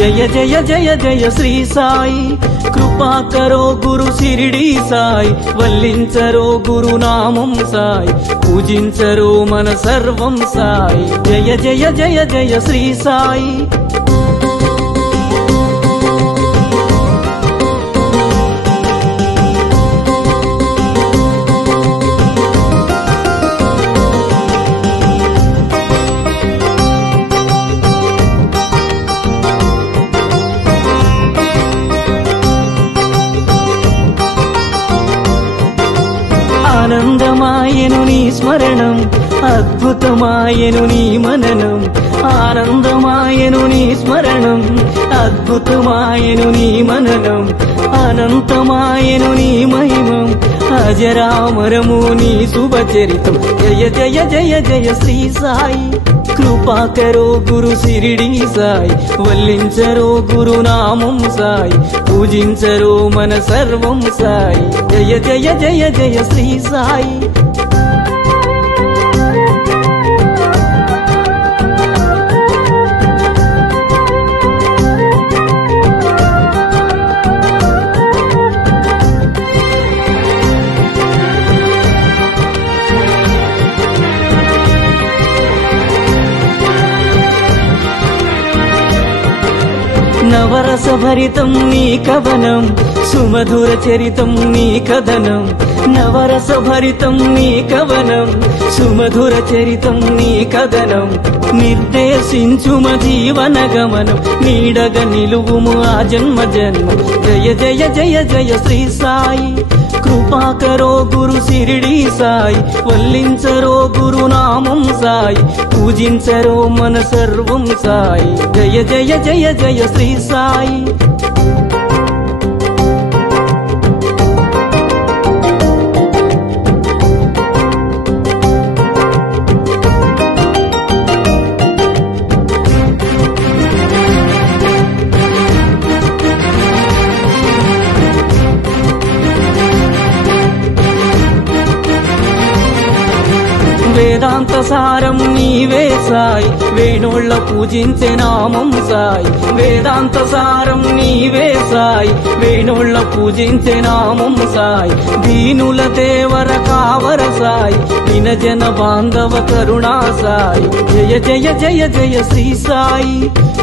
జయ జయ జయ జయ శ్రీ సాయి కృపా కరో గురు శిరిడి సాయి వల్లించరో గురు నామం సాయి పూజించరో మన సర్వం సాయి జయ జయ జయ జయ శ్రీ సాయి ఆనందమాయను నీ స్మరణం అద్భుతమాయను నీ మననం ఆనందమాయను నీ స్మరణం అద్భుతమాయను నీ మననం అనంతమాయను నీ మహిమం అజరామరము నీ శుభచరితం జయ జయ జయ జయ శ్రీ సాయి కృపా కరో గురు శిరిడి సాయి వల్లించరో గురు నామం సాయి పూజించరో మన సర్వం సాయి జయ జయ జయ జయ శ్రీ సాయి నవరస భరితం నీ కవనం సుమధుర చరితం నీ కథనం నవరస భరితం నీ కవనం సుమధుర చరితం నీ కథనం నిర్దేశించుమ జీవన గమనం నీడగ నిలువుము ఆ జన్మ జన్మ జయ జయ జయ జయ శ్రీ సాయి కృపా కరో గురు శిరిడి సాయి వల్లించరో గురు నామం సాయి పూజించరో మన సర్వం సాయి జయ జయ జయ జయ శ్రీ సాయి వేదాంత సారం నీవే సాయి వేణోళ్ళ పూజించే నామం సాయి వేదాంత సారం నీవే సాయి వేణోళ్ళ పూజించే నామం సాయి దీనుల దేవర కావర సాయి వినజన బాంధవ కరుణా సాయి జయ జయ జయ జయ శ్రీ సాయి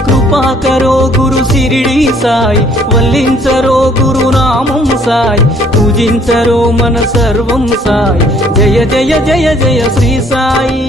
కృపా కరో గురు శిరిడి సాయి వల్లించరో గురు నామం సాయి పూజించరో మన సర్వం సాయి జయ జయ జయ జయ శ్రీ సాయి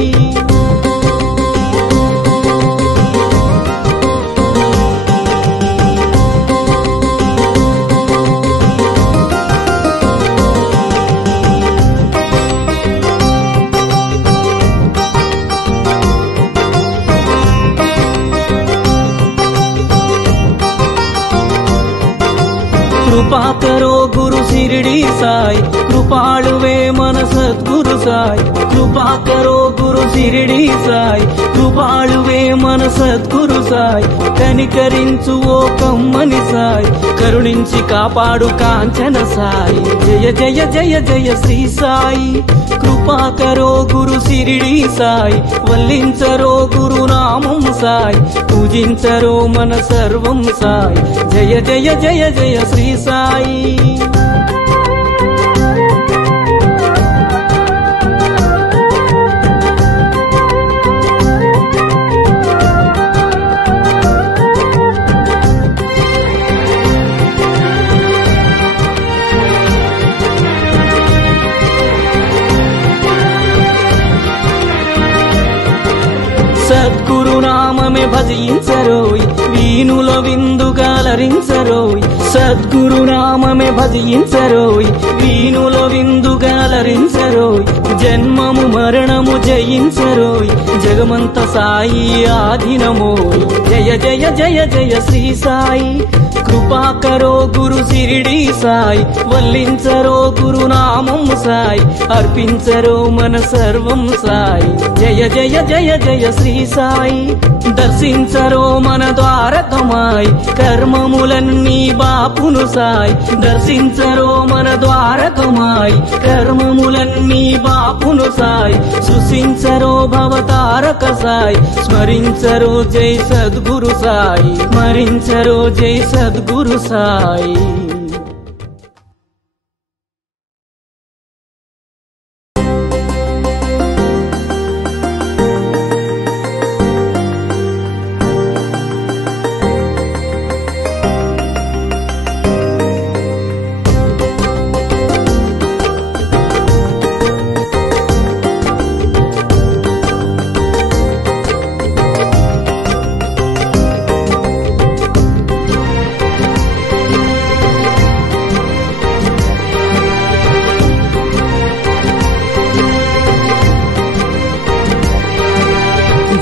కృపా కరో గురు శిరిడి సాయి కృపాళువే మన సద్గురు సాయి కృపా కరో గురు శిరిడి సాయి కృపాళువే మన సద్గురు సాయి కనికరించు ఓ కమ్మని సాయి కరుణించి కాపాడు కాంచన సాయి జయ జయ జయ జయ శ్రీ సాయి కృపా కరో గురు శిరిడి సాయి వల్లించరో గురు నామం సాయి పూజించరో మన సర్వం సాయి జయ జయ జయ జయ శ్రీ సాయి సద్గురు నామమే భజించరోయ్ వీణుల విందుగాలరించరోయ్ సద్గురు నామమే భజించరోయ్ వీణుల విందుగాలరించరోయ్ జన్మము మరణము జయించరోయ్ జగమంత సాయి ఆధీనమోయ్ జయ జయ జయ జయ శ్రీ సాయి కృపా కరో గురు శిరిడి సాయి వల్లించరో గురు నామం సాయి అర్పించరో మన సర్వం సాయి జయ జయ జయ జయ శ్రీ సాయి దర్శించరో మన ద్వారకమాయి కర్మములన్నీ బాపును సాయి దర్శించరో మన ద్వారకమాయి కర్మములన్నీ నీ బాపును సాయి సృశించరో భవతారక సాయి స్మరించరో జై సద్గురు సాయి స్మరించరో జై సద్గురు సాయి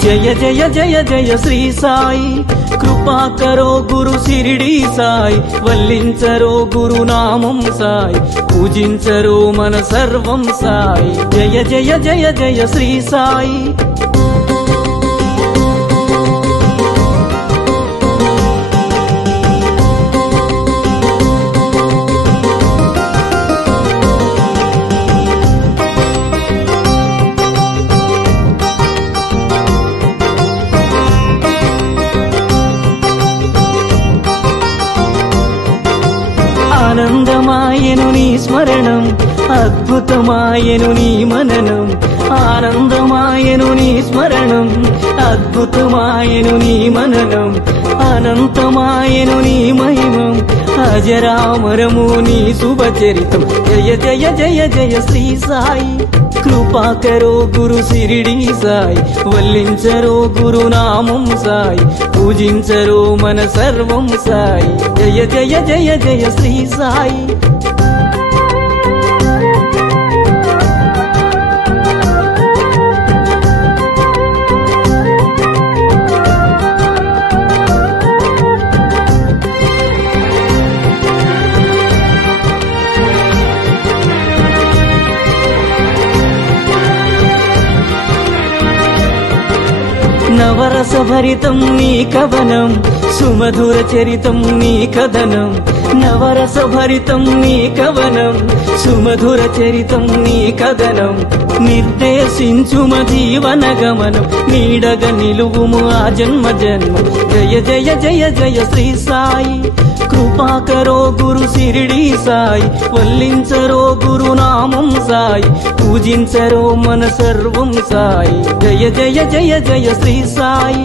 जय जय जय जय श्री साई कृपा करो गुरु शिरडी साई वल्लिंचरो गुरु नामं साई पूजिंचरो मन सर्वं साई जय जय जय जय श्री साई ఆనందమాయను నీ స్మరణం అద్భుతమాయను నీ మననం ఆనందమాయను నీ స్మరణం అద్భుతమాయను నీ మననం అనంతమాయను నీ మహిమం అజరామరము నీ శుభచరితం జయ జయ జయ జయ శ్రీ సాయి कृपा करो गुरु शिरडी साई वल्लिंचरो गुरु नामं साई पूजिंचरो मन सर्वं साई जय जय जय जय श्री साई నవరస భరితం నీ కవనం సుమధుర చరితం నీ కథనం నవరస భరితం నీ కవనం సుమధుర చరితం నీ కథనం నిర్దేశించుమ జీవన గమనం నీడగ నిలువుము ఆ జన్మ జన్మం జయ జయ జయ జయ శ్రీ సాయి कृपा करो गुरु शिरडी साई वल्लिंचरो गुरु नामं साई पूजिंचरो मन सर्वं साई जय जय जय जय श्री साई